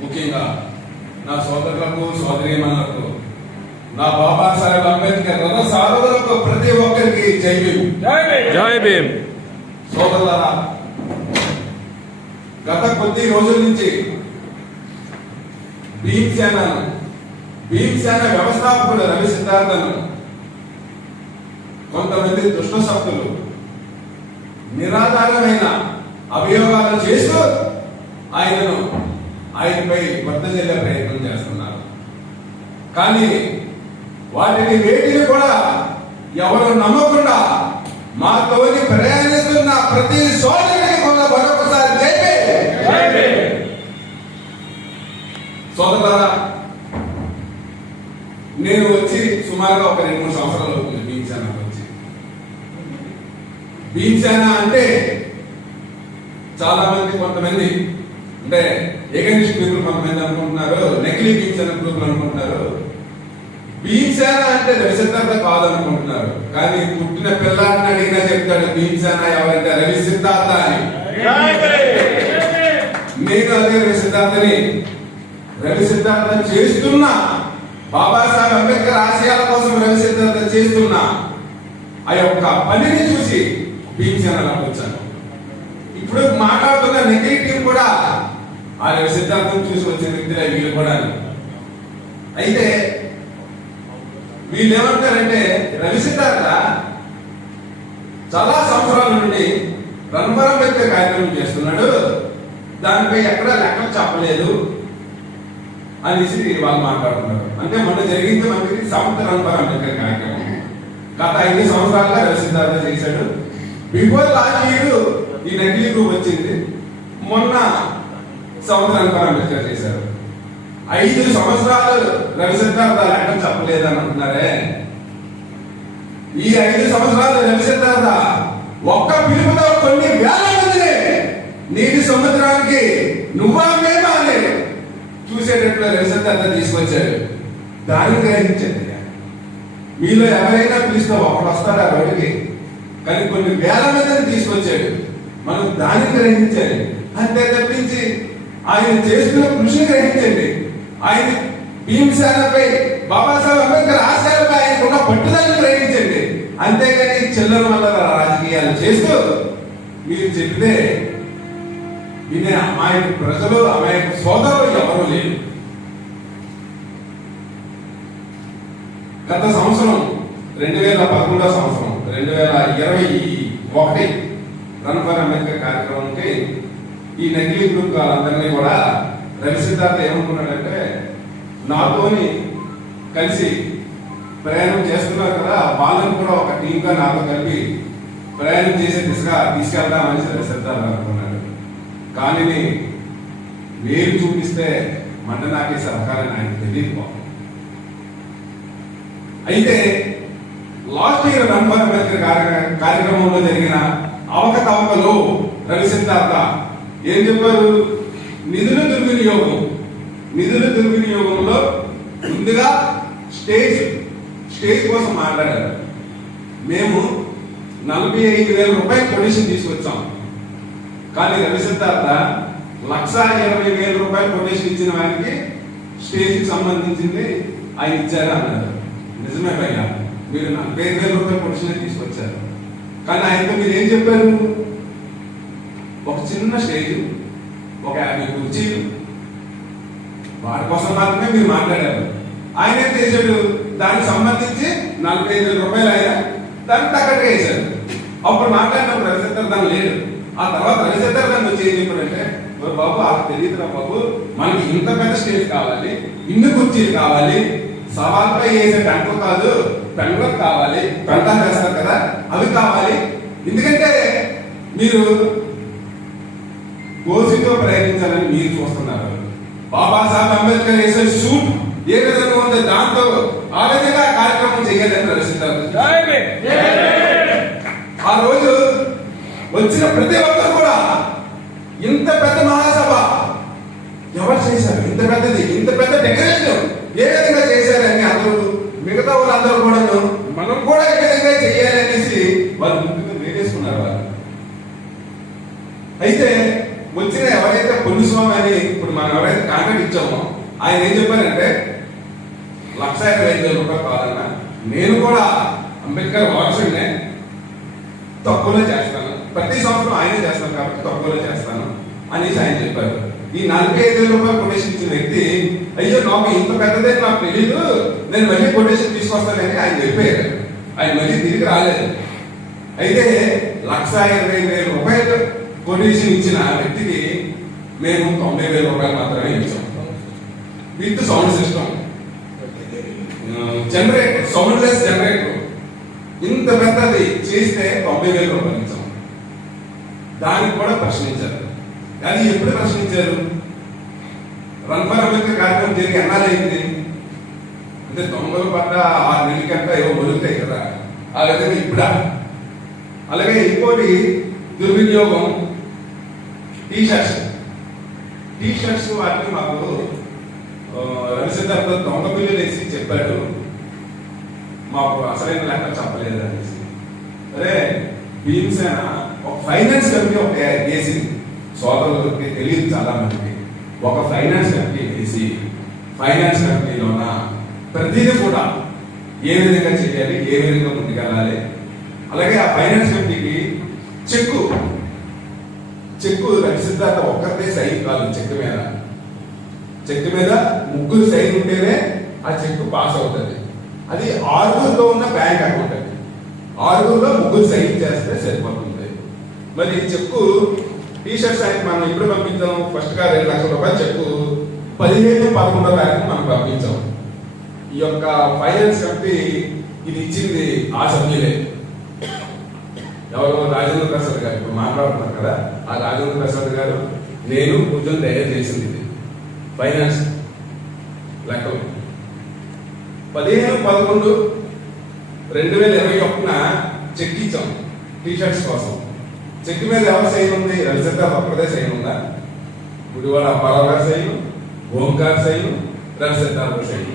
ముఖ్యంగా నా సోదరులకు సోదరీమణులకు, నా బాబాసాహెబ్ అంబేద్కర్ రథ సాధకులకు ప్రతి ఒక్కరికి జై భీమ్. జై భీమ్. సోదరులారా, గత కొద్ది రోజుల నుంచి భీమసేన వ్యవస్థాపకుడు రవి సిద్ధార్థను కొంతమంది దుష్ట శక్తులు నిరాధారమైన అభియోగాలు చేస్తూ ఆయనపై వర్తజల్లే ప్రయత్నం చేస్తున్నారు. కానీ వాటిని వేటిని కూడా ఎవరు నమ్మకుండా మాతోని ప్రయాణిస్తున్న ప్రతి సోదరుడికి కూడా మరొకసారి జై భీమ్. సోదరులారా, నేను వచ్చి సుమారుగా ఒక 2-3 సంవత్సరాలు అవుతుంది భీమసేనకు వచ్చి. భీమసేన అంటే చాలా మంది, కొంతమంది అంటే ఏకనిష్ఠ పీపుల్ కొంతమంది అనుకుంటున్నారు, నకిలీ భీమసేన గ్రూపులు అనుకుంటున్నారు. భీమసేన అంటే రవి సిద్ధార్థ కాదు అనుకుంటున్నారు. కానీ పుట్టిన పిల్లాడిని అడిగినా చెప్తాడు భీమసేన ఎవరంటే రవి సిద్ధార్థ అని. నేను అదే రవి సిద్ధార్థ చేస్తున్నా, బాబాసాహెబ్ అంబేద్కర్ ఆశయాల కోసం రవి సిద్ధార్థ చేస్తున్నా ఆ యొక్క పనిని చూసి భీమసేనలోకి వచ్చాను. ఇప్పుడు మాట్లాడుతున్న నెగిటివ్ కూడా ఆ రవి సిద్ధార్థం చూసి వచ్చిన వ్యక్తులే వీళ్ళు కూడా. అయితే వీళ్ళు ఏమంటారంటే రవి సిద్ధార్థ చాలా సంవత్సరాల నుండి రన్ ఫర్ అంబేద్కర్ కార్యక్రమం చేస్తున్నాడు, దానిపై ఎక్కడ లెక్కలు చెప్పలేదు అనేసి వాళ్ళు మాట్లాడుతున్నారు. అంటే మొన్న జరిగింది మనకి సౌత్ రన్ ఫర్ అంబేద్కర్ కార్యక్రమం గత 5 సంవత్సరాలుగా రవి సిద్ధార్థ చేశాడు. బిఫోర్ లాస్ట్ ఇయర్ ఈ నకిలీ గ్రూప్ వచ్చింది, మొన్న సౌత్ రన్ ఫర్ అంబేద్కర్ చేశారు. 5 సంవత్సరాలు రవి సిద్ధార్థ లెక్కలు చెప్పలేదని అంటున్నారే. ఈ 5 సంవత్సరాలు రవి సిద్ధార్థ ఒక్క పిలుపుతో కొన్ని వేల మందిని నీటి సముద్రానికి నువ్వా మేమా అని చూసేటట్లు రవి సిద్ధార్థ తీసుకొచ్చాడు. దాన్ని గ్రహించండి. మీలో ఎవరైనా పిలిస్తే ఒకడు వస్తాడు ఆ రోడ్డుకి, కానీ కొన్ని వేల మందిని తీసుకొచ్చాడు. మనం దాన్ని గ్రహించాలి. అంతే తప్పించి ఆయన చేస్తున్న కృషిని గ్రహించండి. ఆయన భీమసేనపై, బాబాసాహెబ్ అంబేద్కర్ ఆశయాలపై ఆయనకున్న పట్టుదలను గ్రహించండి. అంతేగాని చిల్లర వల్ల రాజకీయాలు చేస్తూ మీరు చెప్తే వినే అమాయక ప్రజలు, అమాయక సోదరులు ఎవరూ లేరు. గత సంవత్సరం 2011 సంవత్సరం 2021 రన్ ఫర్ అంబేద్కర్ కార్యక్రమంకి ఈ నకిలీ గ్రూప్ వాళ్ళందరినీ కూడా రవి సిద్ధార్థ ఏమనుకున్నాడంటే, నాతోని కలిసి ప్రయాణం చేస్తున్నారు కదా, వాళ్ళని కూడా ఒక టీంగా నాతో కలిపి ప్రయాణం చేసే దిశగా తీసుకెళ్దామని రవి సిద్ధార్థ అనుకున్నాడు. కానీ వేరు చూపిస్తే మంట నాకే సహకారం ఆయన తెలియదు. అయితే last year run for Ambedkar కార్యక్రమంలో జరిగిన అవకతవకలు రవి సిద్ధార్థ ఏం చెప్పారు? నిధుల దుర్వినియోగంలో ముందుగా స్టేజ్ కోసం మాట్లాడారు. మేము 45,000 రూపాయలు కొటేషన్ తీసుకొచ్చాం. కానీ రవి సిద్ధార్థ 1,20,000 రూపాయలు కొటేషన్ ఇచ్చిన ఆయనకి స్టేజ్కి సంబంధించింది ఆయన ఇచ్చారు అన్నారు. నిజమే భయ్యా, మీరు 45,000 రూపాయలు కొటేషన్ తీసుకొచ్చారు. కానీ ఆయనతో మీరు ఏం చెప్పారు? ఒక చిన్న స్టేజ్, ఒక 50 కుర్చీలు, వారి కోసం మాత్రమే మీరు మాట్లాడారు. ఆయన ఏం చేశాడు? దానికి సంబంధించి 45,000 రూపాయలు ఆయన దానికి తగ్గట్టుగా వేశారు. అప్పుడు మాట్లాడినప్పుడు రవి సిద్ధార్థ లేడు. ఆ తర్వాత రవి సిద్ధార్థ వచ్చి ఏం చెప్పాడంటే, బాబు వాళ్ళకి తెలియదురా బాబు, మనకి ఇంత పెద్ద స్టేజ్ కావాలి, ఇన్ని కుర్చీలు కావాలి, సవాల్పై వేసే టెంట్లు కాదు పెండ్లకు కావాలి, పెంటలు వేస్తారు కదా అవి కావాలి. ఎందుకంటే మీరు గోసితో ప్రయత్నించాలని మీరు చూస్తున్నారు. బాబాసాహెబ్ అంబేద్కర్ వేసే సూట్ ఏ విధంగా ఉందో దాంతో ఆ విధంగా కార్యక్రమం చేయాలని రవి సిద్ధార్థ. ఆ రోజు వచ్చిన ప్రతి ఒక్కరు కూడా ఇంత పెద్ద మహాసభ ఎవరు చేశారు? ఇంత పెద్దది, ఇంత పెద్ద డెకరేషన్ ఏ విధంగా చేశారని అందరూ, మిగతా వాళ్ళందరూ కూడా మనం కూడా ఏ విధంగా చేయాలి అనేసి వాళ్ళు ముందుగా వేరేసుకున్నారు. వాళ్ళు అయితే వచ్చిన ఎవరైతే పొన్నుస్వామి పని ఇప్పుడు మనం ఎవరైతే కాంట్రాక్ట్ ఇచ్చామో ఆయన ఏం చెప్పారంటే 1,25,000 కావాలన్నా నేను కూడా అంబేద్కర్ వారసుడినే, తక్కువలో చేస్తాను, ప్రతి సంవత్సరం ఆయనే చేస్తాను కాబట్టి తక్కువలో చేస్తాను అనేసి ఆయన చెప్పారు. ఈ 45,000 కొటేషన్ ఇచ్చిన వ్యక్తి అయ్యో నాకు ఇంత పెద్దదే నాకు తెలీదు, నేను మళ్ళీ కొటేషన్ తీసుకొస్తానని ఆయన చెప్పారు. ఆయన మళ్ళీ తిరిగి రాలేదు. అయితే 1,20,000 కొటేషన్ ఇచ్చిన వ్యక్తికి మేము 90,000 మాత్రమే ఇచ్చాం. With sound system, generator, soundless generator. ఇంత పెద్దది చేస్తే 90,000 ఇచ్చాం. దానికి కూడా ప్రశ్నించారు. కానీ ఎప్పుడు ప్రశ్నించారు? రన్ ఫర్ అంబేద్కర్ కార్యక్రమం జరిగి ఎన్నాళ్ళైంది అంటే 90 పట్ల 6 నెలల కంటే ఏవో మొదలుతాయి కదా, ఆ విధంగా ఇప్పుడా? అలాగే ఇంకోటి దుర్వినియోగం, టీషర్ట్స్ వాటిని మాకు రవిశంకర్ దొంగ బిల్లులు వేసి చెప్పాడు, మాకు అసలైన లెక్క చెప్పలేదు అనేసి. అరే భీమసేన ఒక ఫైనాన్స్ కమిటీ ఒక వేసి, సోదరులకి తెలియదు చాలా మందికి, ఒక ఫైనాన్స్ కమిటీ వేసి ఫైనాన్స్ కమిటీలోన ప్రతిదీ కూడా ఏ విధంగా చేయాలి, ఏ విధంగా ముందుకెళ్ళాలి. అలాగే ఆ ఫైనాన్స్ కమిటీకి చెక్కు రవిసిద్ధార్థ ఒక్కరిదే సైన్ కాదు, చెక్ మీద 3 సైన్ ఉంటేనే ఆ చెక్ పాస్ అవుతుంది. అది 6 ఉన్న బ్యాంక్ అకౌంట్, అది 6లో 3 సైన్ చేస్తే సరిపోతుంది. మరి చెక్కు టీషర్ట్స్ ఆయన మనం ఇప్పుడు పంపించాం. ఫస్ట్ గా 2 లక్షల రూపాయలు చెక్కు 15-11 తారీఖు మనం పంపించాం. ఈ యొక్క ఫైనాన్స్ కమిటీ ఇది ఇచ్చింది ఆ సభ్యులే. ఎవరో రాజేంద్ర ప్రసాద్ గారు ఇప్పుడు మాట్లాడుతున్నారు కదా, ఆ రాజేంద్ర ప్రసాద్ గారు నేను కూర్చొని తయారు చేసింది ఇది ఫైనాన్స్ లెక్కలు. 15-11-2021 చెక్ ఇచ్చాం టీషర్ట్స్ కోసం. చెక్ మీద ఎవరి సైన్ ఉంది? రవిశంకర్ ఒక్కడే సైన్ ఉందా? గుడివాడ అప్పారావు గారి sign, Omkar sign, Ravishankar sign.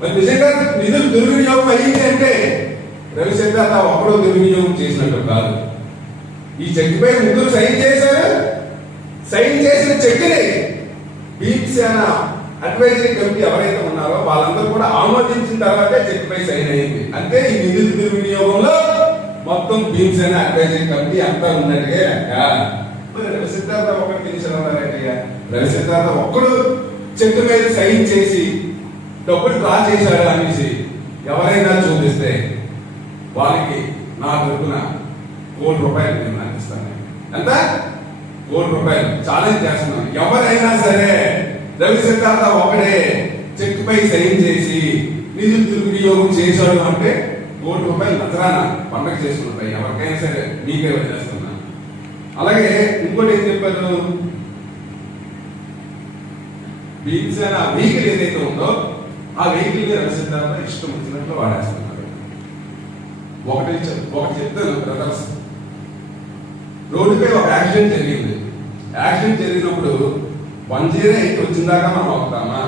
మరి నిజంగా నిధులు దుర్వినియోగం అయ్యింది అంటే రవిశంకర్ ఒక్కడో దుర్వినియోగం చేసినట్టు కాదు. ఈ చెక్ పై 3 సైన్ చేశారు. సైన్ చేసిన చెక్ని భీమసేన అడ్వైజరీ కమిటీ ఎవరైతే ఉన్నారో వాళ్ళందరూ కూడా ఆమోదించిన తర్వాతే చెక్ పై సైన్ అయింది. అంటే ఈ నిధుల దుర్వినియోగంలో మొత్తం భీమసేన అడ్వైజరీ కమిటీ అంతా ఉన్నట్టుగా లెక్క. రవిసిద్ధార్థ ఒకటి తెలిసినారంటే రవిసిద్ధార్థ ఒక్కడు చెక్ మీద సైన్ చేసి డబ్బులు డ్రా చేశాడు అనేసి ఎవరైనా చూపిస్తే వాళ్ళకి నా తరపున ₹1,00,00,000 నేను అందిస్తాను. ఎంత? ₹1,00,00,000 ఛాలెంజ్ చేస్తున్నాను. ఎవరైనా సరే రవిశంకర్ ఒకడే చెక్ పై సైన్ చేసి నిధులు దుర్వినియోగం చేశాడు అంటే ₹1,00,00,000 నజరానా పండగ చేసుకుంటాయి. ఎవరికైనా సరే మీకే వదిలేస్తున్నా. అలాగే ఇంకోటి ఏం చెప్పారు? భీమసేన వెహికల్ ఏదైతే ఉందో ఆ వెహికల్ రవిశంకర్ ఇష్టం వచ్చినట్లు వాడేస్తున్నారు. ఒకటి చెప్తాను బ్రదర్స్, రోడ్డుపై ఒక యాక్సిడెంట్ జరిగింది. యాక్సిడెంట్ జరిగినప్పుడు 108 వచ్చిందాకా మనం అవుతామా?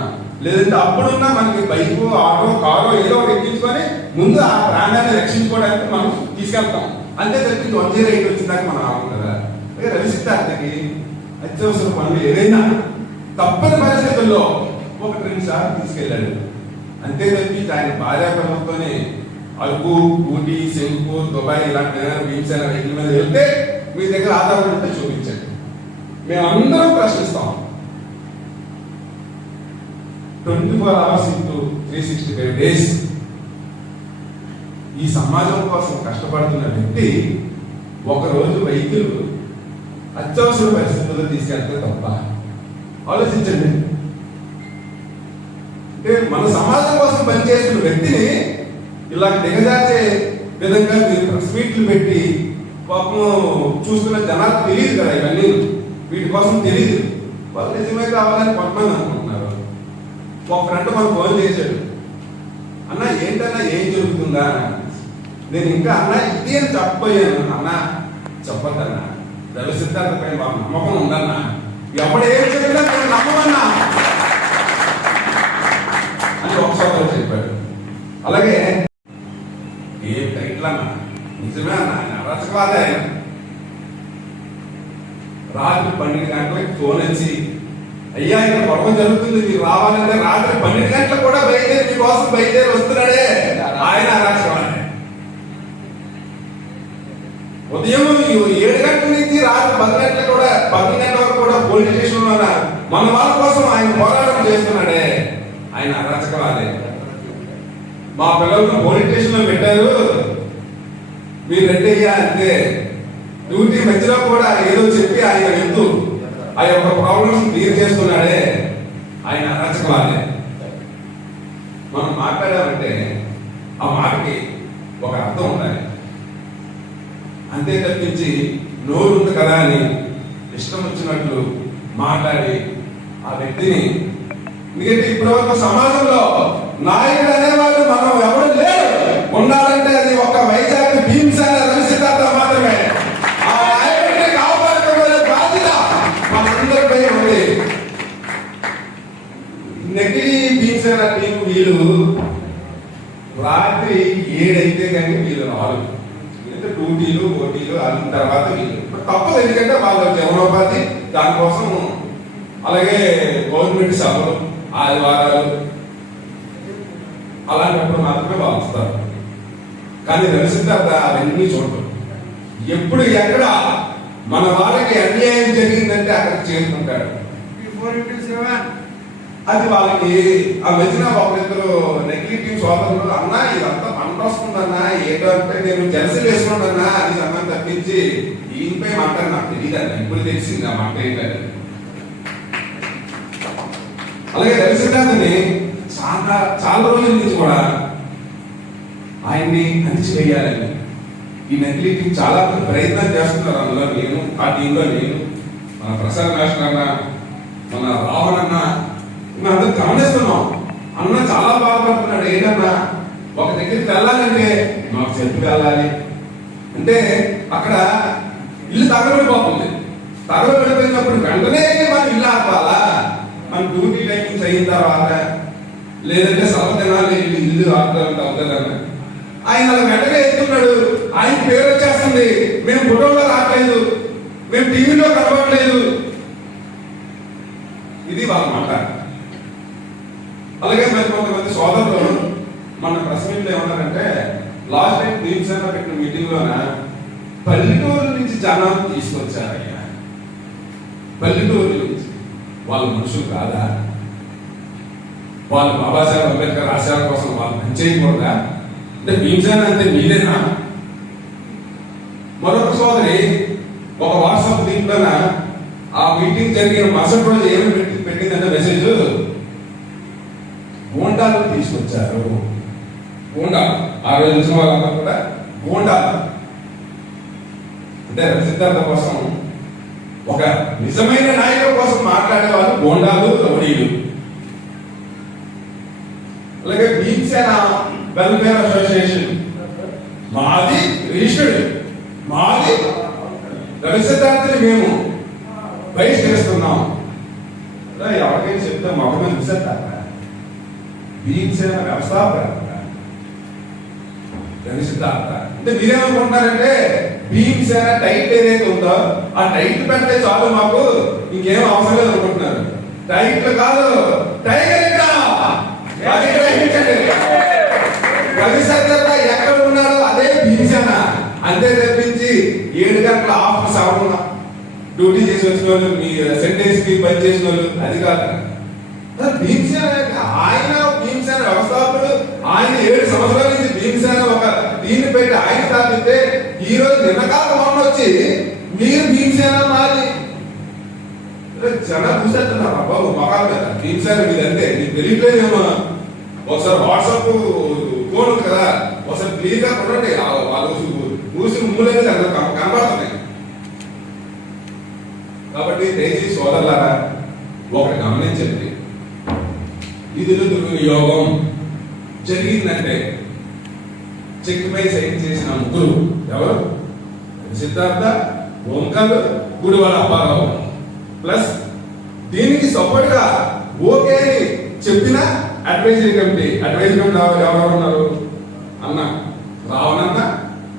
లేదంటే అప్పుడున్నా మనకి బైక్, ఆటో, కారో ఏదో ఒకటి ఎక్కించుకొని ముందు ఆ ప్రాణాన్ని రక్షించుకోవడానికి మనం తీసుకెళ్తాం. అంతే తప్పించి 108 వచ్చిందాకా మనం ఆగం కదా. రవిశంకర్కి అత్యవసర పనులు ఏదైనా తప్పని పరిస్థితుల్లో 1-2 సార్లు తీసుకెళ్ళాడు. అంతే తప్పించి ఆయన భార్యాపిల్లలతోనే అరకు, ఊటీ, సింగపూర్, దుబాయ్ ఇలాంటి భీమసేన వెహికల్ మీద వెళ్తే మీ దగ్గర ఆధారం ఉంటే చూపించండి, మేమందరం ప్రశ్నిస్తాం. 24 hours into 365 days ఈ సమాజం కోసం కష్టపడుతున్న వ్యక్తి ఒకరోజు వెహికల్ అత్యవసర పరిస్థితుల్లో తీసుకెళ్తే తప్ప? ఆలోచించండి. అంటే మన సమాజం కోసం పనిచేస్తున్న వ్యక్తిని ఇలా దిగజార్చే విధంగా మీరు ప్రెస్ మీట్లు పెట్టి పాపం చూస్తున్న జనాలకు తెలియదు కదా, ఇవన్నీ వీటి కోసం తెలియదు. వాళ్ళు నిజమే కావాలని కొంతమంది అనుకుంటున్నారు. ఒక ఫ్రెండ్ మనకు ఫోన్ చేశాడు, అన్న ఏంటన్నా ఏం జరుగుతుందా? నేను ఇంకా అన్న ఇది అని చెప్పబోయాను. అన్న చెప్పద్దన్నా, రవిసిద్ధార్థ పైన వాళ్ళ నమ్మకం ఉందన్నా, ఎప్పుడు ఏం చెప్పినా నేను నమ్మమన్నా అని ఒకసారి చెప్పాడు. అలాగే ఏం టైటిల్ అన్నా, నిజమే అన్న, అరచకవాదే. రాత్రి 12 గంటలకు ఫోన్ వచ్చి అయ్యా ఇక్కడ గొడవ జరుగుతుంది, మీరు రావాలంటే రాత్రి 12 గంటలకు కూడా బయలుదేరి మీకోసం బయలుదేరి వస్తున్నాడే ఆయన అరాచకవాడే. ఉదయం 7 గంటల నుంచి రాత్రి 10 గంటల వరకు కూడా పోలీస్ స్టేషన్ లో మన వాళ్ళ కోసం ఆయన పోరాటం చేస్తున్నాడే ఆయన అరాచకవాదే. మా పిల్లలను పోలీస్ స్టేషన్ లో పెట్టారు, మీరు రెడ్డి అయ్యా అంతే. డ్యూటీ మధ్యలో కూడా ఏదో చెప్పి ఆయన వెళ్తూ ఆ యొక్క ప్రాబ్లమ్స్ క్లియర్ చేస్తున్నాడే ఆయన అరాచకవాదే. మనం మాట్లాడామంటే ఆ మాటకి ఒక అర్థం ఉండాలి, అంతే తప్పించి నోరు ఉంది కదా అని ఇష్టం వచ్చినట్లు మాట్లాడి ఆ వ్యక్తిని, ఎందుకంటే ఇప్పటి వరకు సమాజంలో నాయకుడు అనేవాళ్ళు మనం ఎవరు లేరు. ఉండాలంటే అది ఒక వైజాగ్ భీమసేన రవిసిద్ధార్థ మాత్రమే. ఆ నాయకుడిని కాపాడుకోవాలనే బాధ్యత మనందరిపై ఉంది. నెగిరి భీమసేన టీం వీళ్ళు రాత్రి 7 అయితే కానీ వీళ్ళు రావాలి. డ్యూటీలు పోటీలు అయిన తర్వాత వీళ్ళు తప్పదు, ఎందుకంటే వాళ్ళ జీవనోపాధి దానికోసం. అలాగే గవర్నమెంట్ సభలు ఆదివారాలు అలాంటప్పుడు మాత్రమే వాళ్ళు వస్తారు. కానీ రవిసిద్ధార్థ అవన్నీ చూడటం, ఎప్పుడు ఎక్కడ మన వాళ్ళకి అన్యాయం జరిగిందంటే అక్కడికి చేరుకుంటాడు. అది వాళ్ళకి ఆ మధ్యన ఒకరిద్దరు నెగిటివ్ సోదరులు అన్నా ఇదంతా పంట వస్తుందన్నా ఏదో అంటే నేను జలసలు వేసుకున్నానన్నా అది సమయం తప్పించి ఈయనపై మాట నాకు తెలియదన్న, ఇప్పుడు తెలిసింది ఆ మాట ఏంటంటే. అలాగే రవిసిద్ధార్థని చాలా రోజుల నుంచి కూడా ఆయన్ని అణిచివేయాలని ఈ నకిలీ టీం చాలా ప్రయత్నం చేస్తున్నారు. అందులో నేను, ఆ టీంలో నేను, మన ప్రసాద్ మాస్టర్ అన్న, మన రావణ్ అన్న, అందరూ గమనిస్తున్నాం. అన్న చాలా బాధపడుతున్నాడు. ఏంటన్నా ఒక దగ్గరికి వెళ్ళాలంటే నాకు చెప్పి వెళ్ళాలి అంటే అక్కడ ఇల్లు తగలబడిపోతుంది. తగలబడిపోయినప్పుడు వెంటనే మనం ఇల్లు ఆపాలా, మన డ్యూటీ టైమింగ్స్ అయిన తర్వాత, లేదంటే సర్వజనాలు ఇల్లు ఆపుతారంటే అవుతుందన్న. ఆయన అలా వెంటనే ఎత్తున్నాడు, ఆయన పేరు వచ్చేస్తుంది, మేము ఫోటోలో రావట్లేదు, మేము టీవీలో కనబడలేదు. ఇది వాళ్ళ మాట. అలాగే మరి కొంతమంది సోదరులు మన ప్రెస్ మీట్ లో ఏమన్నారంటే, లాస్ట్ టైం భీమసేన పెట్టిన మీటింగ్ లోన పల్లెటూరు నుంచి జనాలు తీసుకొచ్చారయ్యా. పల్లెటూరు నుంచి వాళ్ళ మనుషులు కాదా? వాళ్ళు బాబాసాహెబ్ అంబేద్కర్ ఆశయాల కోసం వాళ్ళు పనిచేయకూడదా? అంటే భీమసేన అంటే మీరేనా? మరొక సోదరి ఒక వాట్సాప్ దీంట్లోన ఆ మీటింగ్ జరిగిన మరుసటి రోజు ఏమి పెట్టిందంటే మెసేజ్, గోండాలు తీసుకొచ్చారు. గోండాలు ఆ రోజు చూసిన వాళ్ళందరూ కూడా గోండాలు అంటే రవిసిద్ధార్థ కోసం, ఒక నిజమైన నాయకుల కోసం మాట్లాడే వాళ్ళు గోండాలు, రౌడీలు. అలాగే భీమసేన వెల్ఫేర్ అసోసియేషన్ మాది రిజిస్టర్డ్, మాది రవిసిద్ధార్థని మేము బహిష్కరిస్తున్నాం. ఎవరికైనా చెప్తే మొహమ్మద్ విసెత్తారు. భీమసేన వ్యవస్థాపక రవిసిద్ధార్థ అంటే మీరేమనుకుంటున్నారంటే భీమసేన టైటిల్ ఏదైతే ఉందో ఆ టైటిల్ పెడితే చాలు, మాకు ఇంకేం అవసరం లేదు అనుకుంటున్నారు. టైటిల్ కాదు, టైగర్ రవిసిద్ధార్థ ఎక్కడ ఉన్నాడో అదే భీమసేన. అంతే తప్పించి 7 గంటల ఆఫ్టర్ 7 డ్యూటీ చేసి వచ్చిన వాళ్ళు, మీ సెంటెన్స్ కి పని చేసిన వాళ్ళు అది కాదు. భీమసేన ఆయన భీమసేన వ్యవస్థాపకుడు. ఆయన 7 సంవత్సరాల నుంచి భీమసేన ఒక దీన్ని పెట్టి ఆయన స్థాపిస్తే ఈ రోజు నిన్నకాలం మొన్న వచ్చి మీరు భీమసేన మాది జనం చూసేస్తున్నారు బాబు మొఖాల మీద. భీమసేన మీద అంటే నీకు తెలియట్లేదేమో. ఒకసారి వాట్సాప్ ఫోన్ ఉంది కదా, ఒకసారి క్లియర్ గా కొనండి. వాళ్ళు మూసి మూలనే కనబడుతున్నాయి. కాబట్టి దయచేసి సోదరులారా ఒకటి గమనించండి, నిధుల దుర్వినియోగం జరిగిందంటే చెక్ పై సైన్ చేసిన ముగ్గురు ఎవరు? సిద్ధార్థ, ఓంకార్, గుడివాడ అప్పారావు. ప్లస్ దీనికి సపోర్ట్ గా ఓకే అని చెప్పిన అడ్వైజరీ కమిటీ ఎవరెవరు ఉన్నారు? అన్న రావణన్న,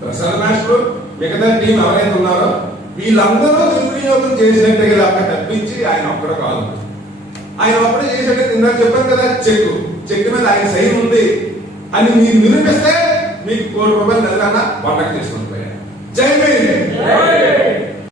ప్రసాద్ మాస్టర్, మిగతా టీం ఎవరైతే ఉన్నారో వీళ్ళందరూ దుర్వినియోగం చేసినట్టే కదా అక్కడ తప్పించి ఆయన ఒక్కడు కాదు. ఆయన అప్పుడే చేసేటట్టు ఇందాక చెప్పాను కదా, చెక్ మీద ఆయన సైన్ ఉంది అని మీరు నిరూపిస్తే మీకు ₹1 కోటి నెలకన్నా వంటకు చేసుకొని పోయారు. జై భీమ్.